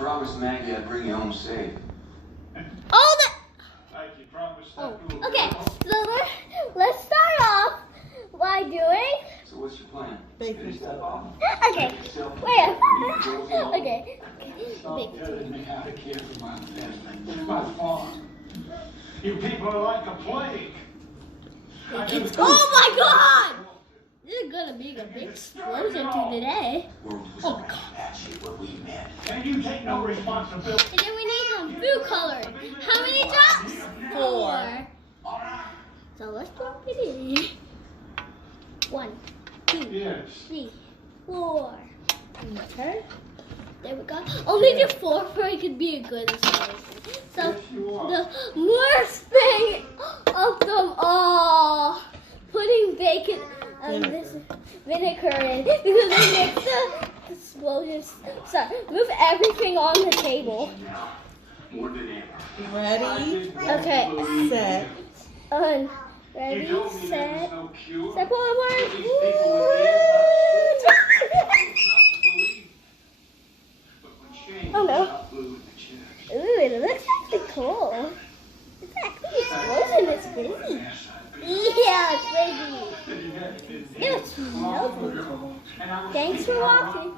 promised Maggie I'd bring you home safe. Oh, that. Like you promised that Oh, you would okay. do. So let's start off by doing. So what's your plan? Bake Finish that yourself. off? Okay. Make yourself Wait. Okay. Stop telling me how to care for my family, my farm. You people are like a plague. Oh my God! This is gonna be a big explosion today. Oh my God. Where we met. And you take no responsibility. And then we need some food coloring. How many drops? 4. So let's drop it in. 1, 2, Yes. 3, 4. Turn. There we go. Only do 4 for it could be a good explosion. So Yes, you are. the worst thing of them all, putting bacon and this vinegar in because it makes the explosion start. Move everything on the table. More than ever. Ready, Okay. set. Ready, You told me there was set. no cure. Step one. These people were dead, not to believe. But when Shane Oh, no. got blue in the chest. Ooh, it looks actually cool. It's actually explosion. It's busy. Yeah, it's busy. Yes, no. Thanks for watching.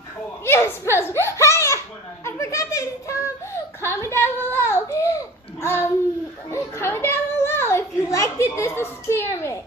Yes, President. Hey, I forgot to tell them. Comment down below. Comment down below if you liked this experiment.